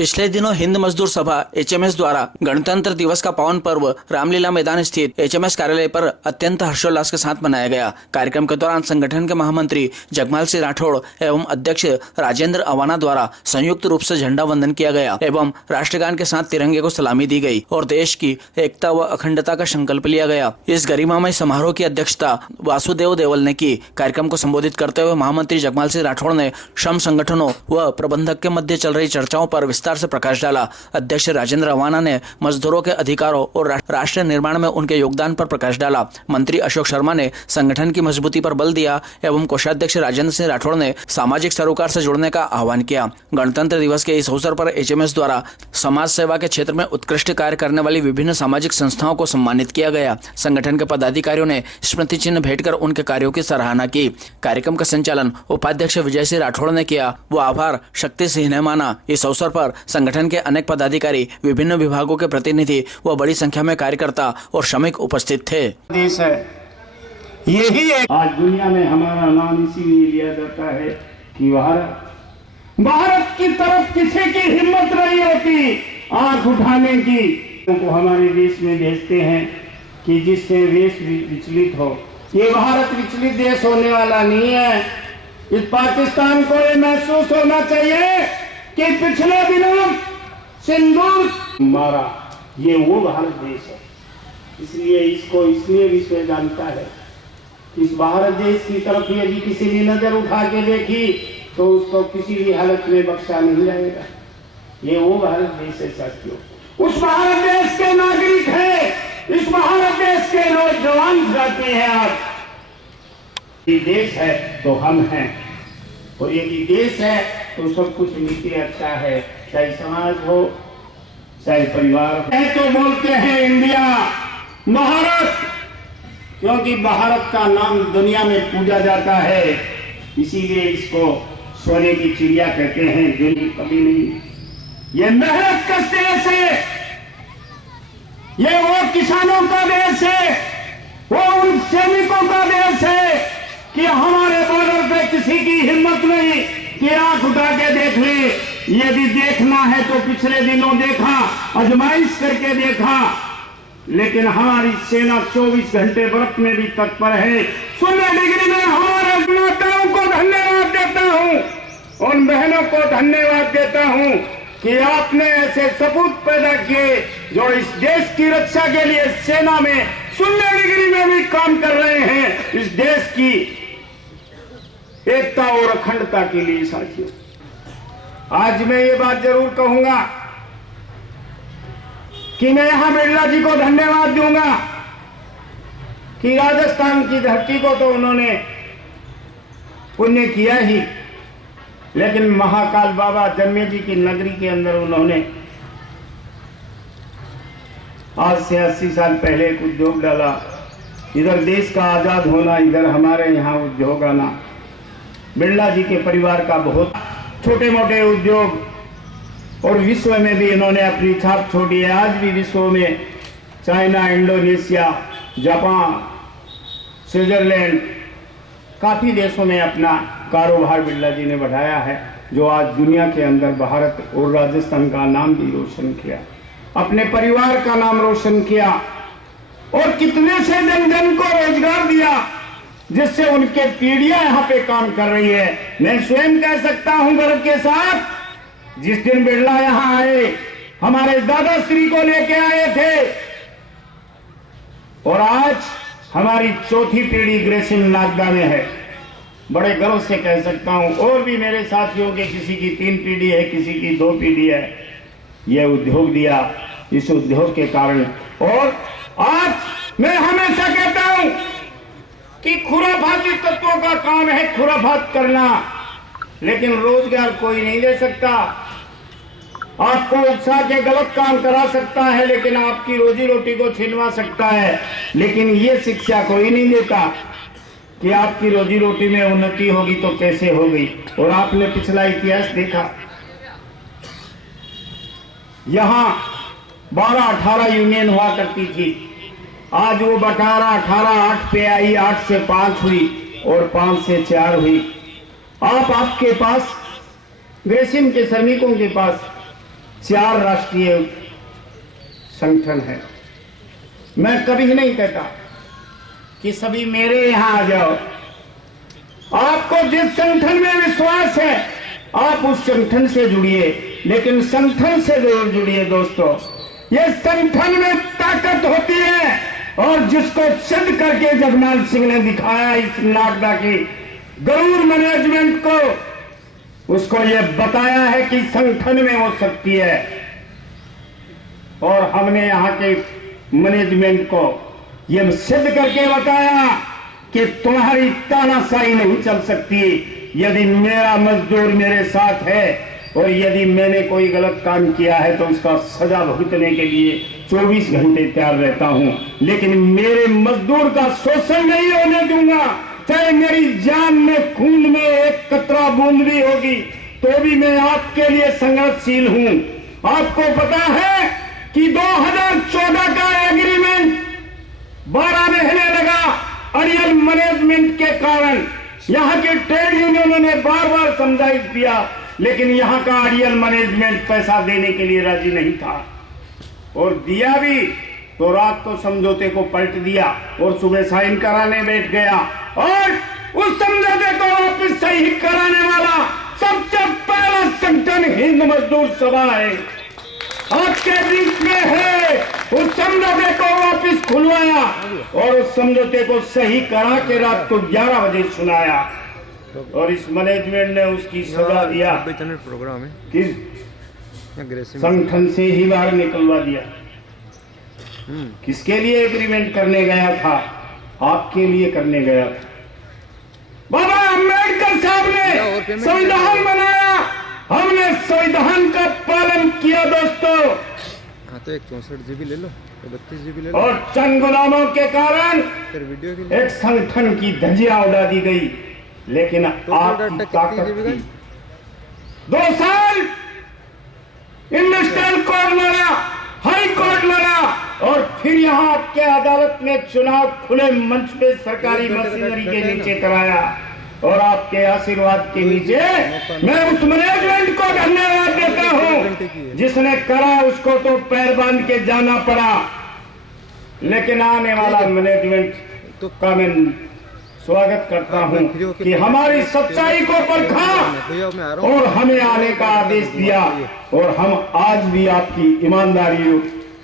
पिछले दिनों हिंद मजदूर सभा एचएमएस द्वारा गणतंत्र दिवस का पावन पर्व रामलीला मैदान स्थित एचएमएस कार्यालय पर अत्यंत हर्षोल्लास के साथ मनाया गया। कार्यक्रम के दौरान संगठन के महामंत्री जगमाल सिंह राठौड़ एवं अध्यक्ष राजेंद्र अवाना द्वारा संयुक्त रूप से झंडा वंदन किया गया एवं राष्ट्रगान के साथ तिरंगे को सलामी दी गई और देश की एकता व अखंडता का संकल्प लिया गया। इस गरिमामय समारोह की अध्यक्षता वासुदेव देवल ने की। कार्यक्रम को संबोधित करते हुए महामंत्री जगमाल सिंह राठौड़ ने श्रम संगठनों व प्रबंधक के मध्य चल रही चर्चाओं पर विस्तार से प्रकाश डाला। अध्यक्ष राजेंद्र अवाना ने मजदूरों के अधिकारों और राष्ट्र निर्माण में उनके योगदान पर प्रकाश डाला। मंत्री अशोक शर्मा ने संगठन की मजबूती पर बल दिया एवं कोषाध्यक्ष राजेंद्र सिंह राठौड़ ने सामाजिक सरोकार से जुड़ने का आह्वान किया। गणतंत्र दिवस के इस अवसर पर एचएमएस द्वारा समाज सेवा के क्षेत्र में उत्कृष्ट कार्य करने वाली विभिन्न सामाजिक संस्थाओं को सम्मानित किया गया। संगठन के पदाधिकारियों ने स्मृति चिन्ह भेंट कर उनके कार्यों की सराहना की। कार्यक्रम का संचालन उपाध्यक्ष विजय सिंह राठौड़ ने किया। वो आभार शक्ति सिंह ने माना। इस अवसर पर संगठन के अनेक पदाधिकारी, विभिन्न विभागों के प्रतिनिधि व बड़ी संख्या में कार्यकर्ता और श्रमिक उपस्थित थे। देश है यही है। आज दुनिया में हमारा नाम इसीलिए लिया जाता है कि भारत की तरफ किसी की हिम्मत नहीं होती आंख उठाने की। को हमारे देश में भेजते हैं कि जिससे देश विचलित हो। ये भारत विचलित देश होने वाला नहीं है। इस पाकिस्तान को ये महसूस होना चाहिए कि पिछले दिनों सिंदूर मारा, ये वो भारत देश है। इसलिए इसको इसलिए विश्व जानता है। इस भारत देश की तरफ यदि किसी ने नजर उठा के देखी तो उसको किसी भी हालत में बख्शा नहीं जाएगा। ये वो भारत देश है साथियों। उस भारत देश के नागरिक हैं, इस भारत देश के नौजवान जाते हैं। आज ये देश है तो हम हैं, और यदि देश है तो सब कुछ नीति अच्छा है, चाहे समाज हो चाहे परिवार हो। तो बोलते हैं इंडिया, भारत, क्योंकि भारत का नाम दुनिया में पूजा जाता है। इसीलिए इसको सोने की चिड़िया कहते हैं, जो कभी नहीं। ये मेहनत का देश है, ये वो किसानों का देश है, वो उन सैनिकों का देश है कि हमारे बॉर्डर पे किसी की हिम्मत नहीं कि आंख उठा के देख ले। यदि देखना है तो पिछले दिनों देखा, आजमाइश करके देखा, लेकिन हमारी सेना 24 घंटे बर्फ में भी तत्पर है। 16 डिग्री में हमारे माताओं को धन्यवाद देता हूं, उन बहनों को धन्यवाद देता हूं कि आपने ऐसे सपूत पैदा किए जो इस देश की रक्षा के लिए सेना में 16 डिग्री में भी काम कर रहे हैं, इस देश की एकता और अखंडता के लिए। साथियों, आज मैं ये बात जरूर कहूंगा कि मैं यहां बिरला जी को धन्यवाद दूंगा कि राजस्थान की धरती को तो उन्होंने पुण्य किया ही, लेकिन महाकाल बाबा जन्मे जी की नगरी के अंदर उन्होंने आज से 80 साल पहले एक उद्योग डाला। इधर देश का आजाद होना, इधर हमारे यहाँ उद्योग आना। बिरला जी के परिवार का बहुत छोटे मोटे उद्योग और विश्व में भी इन्होंने अपनी छाप छोड़ी है। आज भी विश्व में चाइना, इंडोनेशिया, जापान, स्विट्जरलैंड, काफ़ी देशों में अपना कारोबार बिरला जी ने बढ़ाया है, जो आज दुनिया के अंदर भारत और राजस्थान का नाम भी रोशन किया, अपने परिवार का नाम रोशन किया और कितने से जन को रोजगार दिया, जिससे उनके पीढ़ियां यहाँ पे काम कर रही है। मैं स्वयं कह सकता हूँ गर्व के साथ, जिस दिन बिरला यहाँ आए, हमारे दादाश्री को लेके आए थे, और आज हमारी चौथी पीढ़ी ग्रेसिम नागदा में है। बड़े गर्व से कह सकता हूं, और भी मेरे साथियों के किसी की 3 पीढ़ी है, किसी की 2 पीढ़ी है। यह उद्योग दिया, इस उद्योग के कारण। और आज मैं हमेशा कहता हूं कि खुराफाती तत्वों का काम है खुराफात करना, लेकिन रोजगार कोई नहीं दे सकता। आपको उकसा के गलत काम करा सकता है, लेकिन आपकी रोजी रोटी को छीनवा सकता है। लेकिन ये शिक्षा कोई नहीं देता कि आपकी रोजी रोटी में उन्नति होगी तो कैसे होगी। और आपने पिछला इतिहास देखा, यहां 12-18 यूनियन हुआ करती थी। आज वो बटारा 18-8 पे आई, 8 से 5 हुई और 5 से 4 हुई। आपके पास ग्रेसिम के श्रमिकों के पास 4 राष्ट्रीय संगठन है। मैं कभी नहीं कहता कि सभी मेरे यहां आ जाओ। आपको जिस संगठन में विश्वास है आप उस संगठन से जुड़िए, लेकिन संगठन से जरूर जुड़िए दोस्तों। ये संगठन में ताकत होती है, और जिसको सिद्ध करके जगमाल सिंह ने दिखाया इस नागदा की गरुड़ मैनेजमेंट को, उसको ये बताया है कि संगठन में हो सकती है। और हमने यहाँ के मैनेजमेंट को ये सिद्ध करके बताया कि तुम्हारी तानाशाही नहीं चल सकती। यदि मेरा मजदूर मेरे साथ है और यदि मैंने कोई गलत काम किया है तो उसका सजा भुगतने के लिए 24 घंटे तैयार रहता हूं, लेकिन मेरे मजदूर का शोषण नहीं होने दूंगा। चाहे मेरी जान में, खून में एक कतरा बूंद भी होगी तो भी मैं आपके लिए संघर्षशील हूं। आपको पता है कि 2014 का एग्रीमेंट 12 महीने लगा अड़ियल मैनेजमेंट के कारण। यहाँ के ट्रेड यूनियनों ने बार बार समझाइश दिया, लेकिन यहाँ का अड़ियल मैनेजमेंट पैसा देने के लिए राजी नहीं था, और दिया भी तो रात को समझौते को पलट दिया और सुबह साइन कराने बैठ गया। और उस समझौते को वापस सही कराने वाला सबसे पहला संगठन हिंद मजदूर सभा है, आपके बीच में है। उस समझौते को वापस खुलवाया और उस समझौते को सही करा के रात को 11 बजे सुनाया, और इस मैनेजमेंट ने उसकी सजा दिया प्रोग्राम है कि संगठन से ही बाहर निकलवा दिया। किसके लिए एग्रीमेंट करने गया था? आपके लिए करने गया था। बाबा अम्बेडकर साहब ने संविधान बनाया, हमने संविधान का पालन किया दोस्तों। हाँ तो एक 64 GB ले लो, 32 GB ले लो। और चंद गुलामों के कारण फिर वीडियो के लिए एक संगठन की धज्जियां उड़ा दी गई, लेकिन आपकी ताकत थी। 2 साल इंडस्ट्रियल कोर्ट लड़ा, हाई कोर्ट लड़ा, और फिर यहाँ आपके अदालत में चुनाव खुले मंच पे सरकारी मशीनरी के नीचे कराया, और आपके आशीर्वाद के नीचे मैं उस मैनेजमेंट को धन्यवाद देता हूँ जिसने करा। उसको तो पैर बांध के जाना पड़ा, लेकिन आने वाला मैनेजमेंट का मैं स्वागत करता हूँ कि हमारी सच्चाई को परखा और हमें आने का आदेश दिया, और हम आज भी आपकी ईमानदारी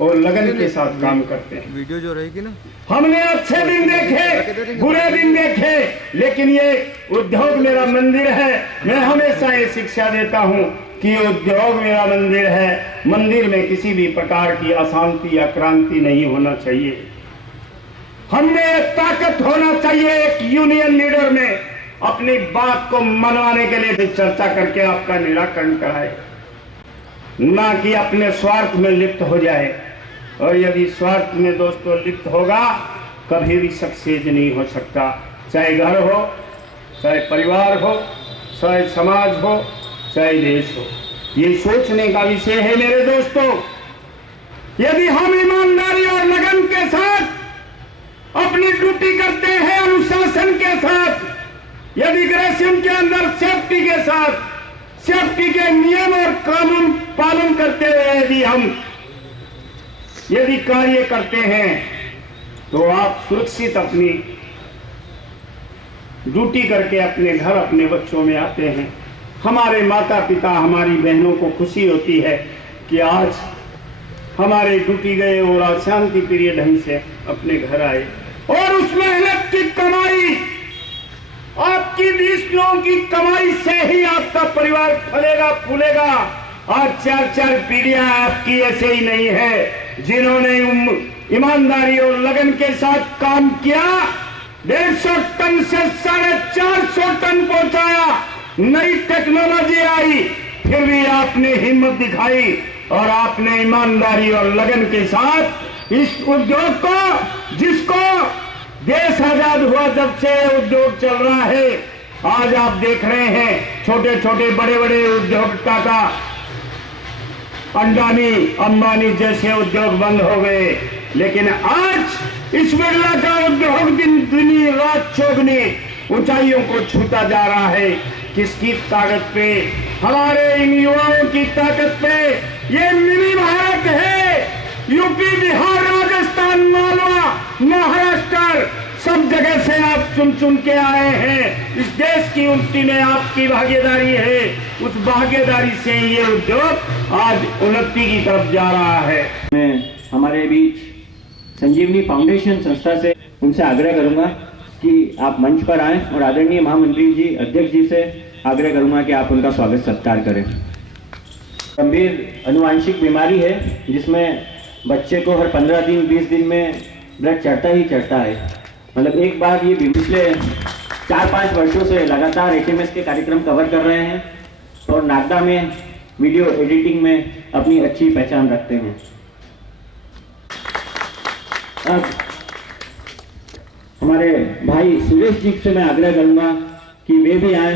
और लगन के साथ काम करते हैं। वीडियो जो रहेगी ना, हमने अच्छे दिन देखे, बुरे दिन देखे, लेकिन ये उद्योग मेरा मंदिर है। मैं हमेशा ये शिक्षा देता हूँ कि उद्योग मेरा मंदिर है। मंदिर में किसी भी प्रकार की अशांति या क्रांति नहीं होना चाहिए। हमने ताकत होना चाहिए एक यूनियन लीडर में, अपनी बात को मनवाने के लिए चर्चा करके आपका निराकरण कराए, ना कि अपने स्वार्थ में लिप्त हो जाए। और यदि स्वार्थ में दोस्तों लिप्त होगा, कभी भी सक्सेस नहीं हो सकता। चाहे घर हो, चाहे परिवार हो, चाहे समाज हो, चाहे देश हो, ये सोचने का विषय है मेरे दोस्तों। यदि हम ईमानदारी और लगन के साथ अपनी ड्यूटी करते हैं, अनुशासन के साथ, यदि ग्रेशन के अंदर सेफ्टी के साथ, सेफ्टी के नियम और कानून पालन करते हुए यदि कार्य करते हैं, तो आप सुरक्षित अपनी ड्यूटी करके अपने घर, अपने बच्चों में आते हैं। हमारे माता पिता, हमारी बहनों को खुशी होती है कि आज हमारे ड्यूटी गए और आज शांति प्रिय ढंग से अपने घर आए, और उस मेहनत की कमाई, आपकी 20 लोगों की कमाई से ही आपका परिवार फलेगा फूलेगा। आज 4-4 पीढ़ियां आपकी ऐसे ही नहीं है जिन्होंने ईमानदारी और लगन के साथ काम किया। 150 टन से 450 टन पहुंचाया। नई टेक्नोलॉजी आई, फिर भी आपने हिम्मत दिखाई और आपने ईमानदारी और लगन के साथ इस उद्योग को, जिसको देश आजाद हुआ जब से उद्योग चल रहा है, आज आप देख रहे हैं छोटे छोटे बड़े बड़े उद्योग टाटा, अंडानी, अंबानी जैसे उद्योग बंद हो गए, लेकिन आज इस बिरला का उद्योग दिन रात चौगुनी ऊंचाइयों को छूता जा रहा है। किसकी ताकत पे? हमारे इन युवाओं की ताकत पे, ये मिनी भारत है। यूपी, बिहार, राजस्थान, मालवा, महाराष्ट्र, सब जगह से आप चुन चुन के आए हैं। इस देश की उन्नति में आपकी भागीदारी है। उस भागीदारी से ये उद्योग आज उन्नति की तरफ जा रहा है। मैं हमारे बीच संजीवनी फाउंडेशन संस्था से उनसे आग्रह करूंगा कि आप मंच पर आएं और आदरणीय महामंत्री जी, अध्यक्ष जी से आग्रह करूंगा कि आप उनका स्वागत सत्कार करें। गंभीर अनुवांशिक बीमारी है जिसमें बच्चे को हर 15 दिन 20 दिन में ब्लड चढ़ता ही चढ़ता है। मतलब एक बार ये पिछले 4-5 वर्षों से लगातार HMS के कार्यक्रम कवर कर रहे हैं और नागदा में वीडियो एडिटिंग में अपनी अच्छी पहचान रखते हैं। अब हमारे भाई सुरेश जी से मैं आग्रह करूंगा कि वे भी आए।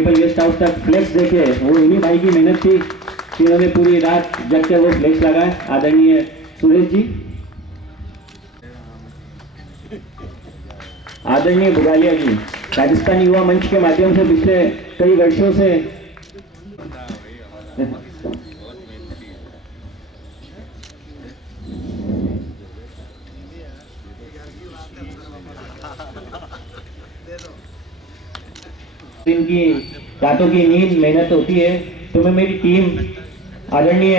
गेस्ट हाउस तक फ्लेक्स देखे, वो इन्हीं भाई की मेहनत थी कि उन्होंने पूरी रात जग के वो फ्लेक्स लगाए। आदरणीय सुरेश जी, आदरणीय बुगालिया जी, राजस्थान युवा मंच के माध्यम से पिछले कई वर्षों से इनकी रातों की नींद मेहनत होती है। तो मैं मेरी टीम आदरणीय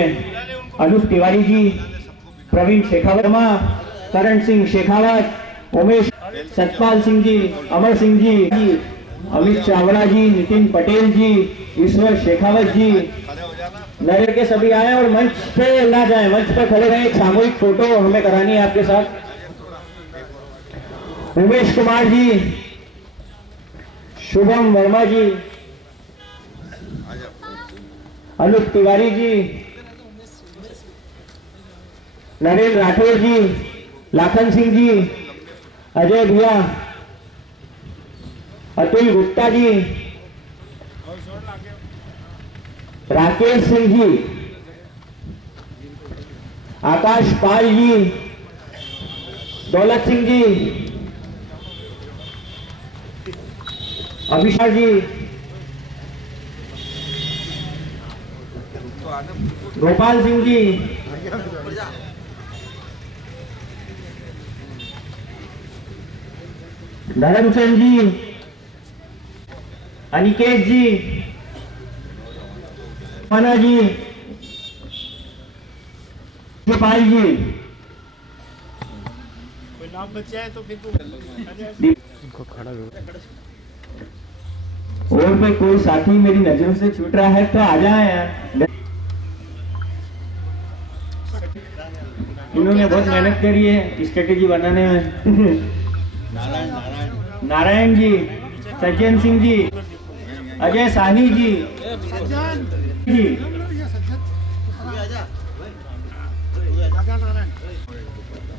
अनूप तिवारी जी, प्रवीण शेखावत, करण सिंह शेखावत, उमेश, सतपाल सिंह जी, अमर सिंह जी, अमित चावड़ा जी, नितिन पटेल जी, ईश्वर शेखावत जी, नरेंद्र के सभी आए और मंच पे ना जाए, मंच पर खड़े रहे। एक सामूहिक फोटो हमें करानी है आपके साथ। उमेश कुमार जी, शुभम वर्मा जी, अनूप तिवारी जी, नरेंद्र राठौर जी, लाखन सिंह जी, अजय भैया, अतुल गुप्ता जी, राकेश सिंह जी, आकाश पाल जी, दौलत सिंह जी, अभिषेक जी, गोपाल सिंह जी, धर्मचंद जी, अनिकेत जी, माना जी, गोपाल जी, कोई नाम बचा है तो फिर इनको खड़ा करो। और भी कोई साथी मेरी नजरों से छूट रहा है तो आ जाए यार। इन्होंने बहुत मेहनत करी है स्ट्रेटेजी बनाने में। नारायण जी, सज्जन सिंह जी, अजय सानी जी,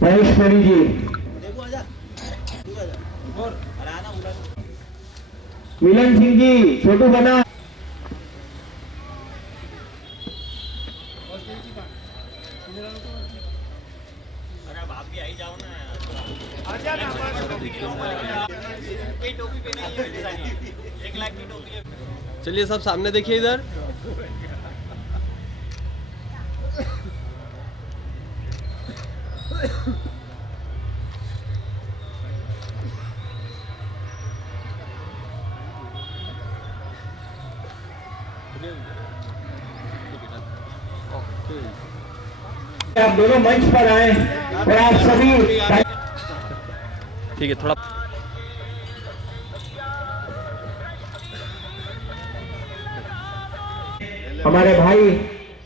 महेश्वरी जी, मिलन सिंह जी, छोटू बना, चलिए सब सामने देखिए इधर। आप दोनों मंच पर आए और आप सभी ठीक है, थोड़ा हमारे भाई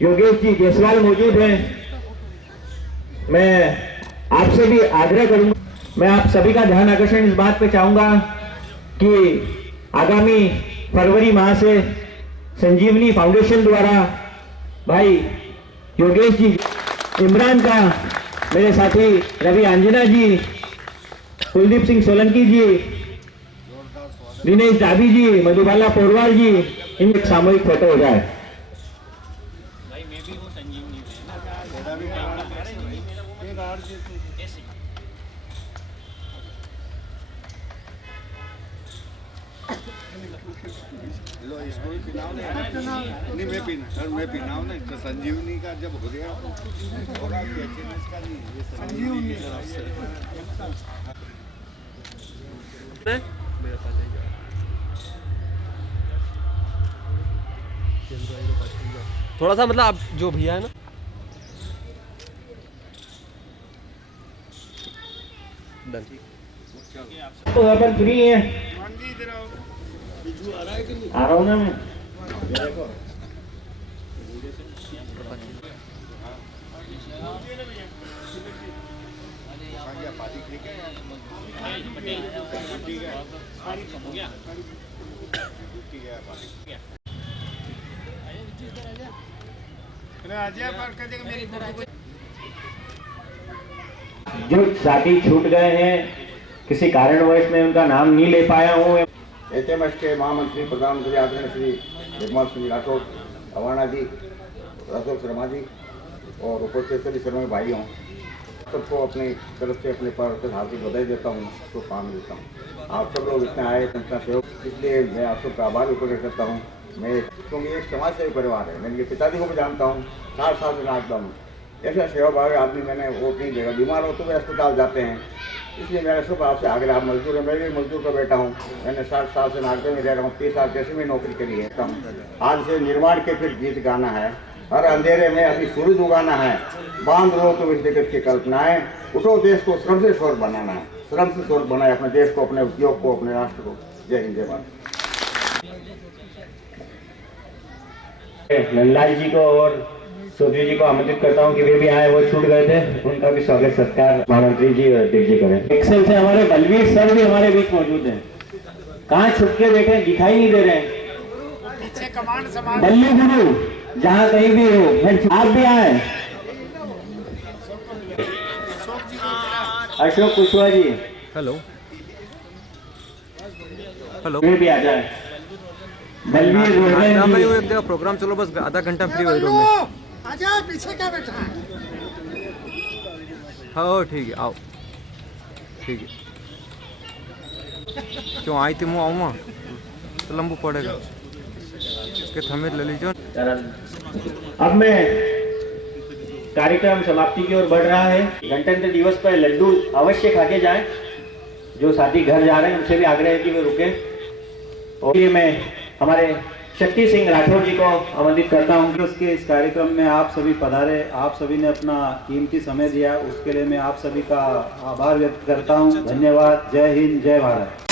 योगेश जी जयसवाल मौजूद हैं। मैं आपसे भी आग्रह करूंगा, मैं आप सभी का ध्यान आकर्षण इस बात पे चाहूंगा कि आगामी फरवरी माह से संजीवनी फाउंडेशन द्वारा भाई योगेश जी, इमरान का, मेरे साथी रवि आंजना जी, कुलदीप सिंह सोलंकी जी, दिनेश डाबी जी, मधुबाला पोरवाल जी, इन सामूहिक फोटो हो जाए। लो इसको भी पिलाओ नहीं मैं पीना सर मैं पीना हूँ ना तो संजीवनी का जब हो गया होगा HMS का नहीं ये संजीवनी की तरफ से थोड़ा सा मतलब आप जो भैया है ना तो अपन फ्री है आ रहा हूँ ना मैं जो साथी छूट गए हैं किसी कारणवश में उनका नाम नहीं ले पाया हूँ। HMS के महामंत्री प्रधानमंत्री आदरणीय श्री जगमाल सिंह राठौड़, अवाना जी, अशोक शर्मा जी और उपस्थित सभी शर्मा भाइयों सबको अपनी तरफ से अपने पर से हार्दिक बधाई देता हूँ, शुभकामनाएं देता हूँ। आप सब लोग इतना आए इतना सहयोग, इसलिए मैं आप सबका आभार भी प्रकट करता हूँ। मैं क्योंकि एक समाज सेवी परिवार है, मैं पिताजी को भी जानता हूँ, 60 साल से नाचता हूँ। ऐसा सेवा भाव आदमी मैंने वोट नहीं देगा, बीमार हो तो वे अस्पताल जाते हैं, इसलिए मेरा सब आपसे आग्रह। आप मजदूर है, मैं भी मजदूर का बेटा हूँ, मैंने 60 साल से नागपुर में रह रहा हूँ, 30 साल जैसे में नौकरी करी है। आज से निर्माण के फिर गीत गाना है, हर अंधेरे में अभी सूरज उगाना है, बांध लो तो इस जगत की कल्पनाएं, उठो देश को श्रम से स्वर्ग बनाना है, श्रम से स्वर्ग बनाए अपने देश को, अपने उद्योग को, अपने राष्ट्र को। जय हिंद, जय भारत। नंदलाल जी को और चौधरी जी को आमंत्रित करता हूं कि वे भी आए, वो छूट गए थे, उनका भी स्वागत सत्कार महामंत्री जी और अध्यक्ष जी करें। एक्सेल से हमारे बलवीर सर भी हमारे बीच मौजूद हैं। कहाँ छुप के बैठे, दिखाई नहीं दे रहे। बल्ली गुरु जहाँ कहीं भी हो, आप भी आए। अशोक कुशवाहा जी, हेलो हेलो वे भी आ जाए। बलवीर हाँ भाई, वो रोहन एक जगह प्रोग्राम चलो, बस आधा घंटा फ्री हो रूम में। आजा, पीछे क्या बैठा है? हाँ ठीक है, आओ ठीक है। क्यों आई थी मुँह आऊँ तो लंबू पड़ेगा, इसके थमे ले लीजिए। अब मैं कार्यक्रम समाप्ति की ओर बढ़ रहा है। गणतंत्र दिवस पर लड्डू अवश्य खा के जाएं। जो साथी घर जा रहे हैं उनसे भी आग्रह है कि वे रुके। और ये मैं हमारे शक्ति सिंह राठौड़ जी को आमंत्रित करता हूँ। उसके इस कार्यक्रम में आप सभी पधारे, आप सभी ने अपना कीमती समय दिया, उसके लिए मैं आप सभी का आभार व्यक्त करता हूँ। धन्यवाद। जय हिंद, जय भारत।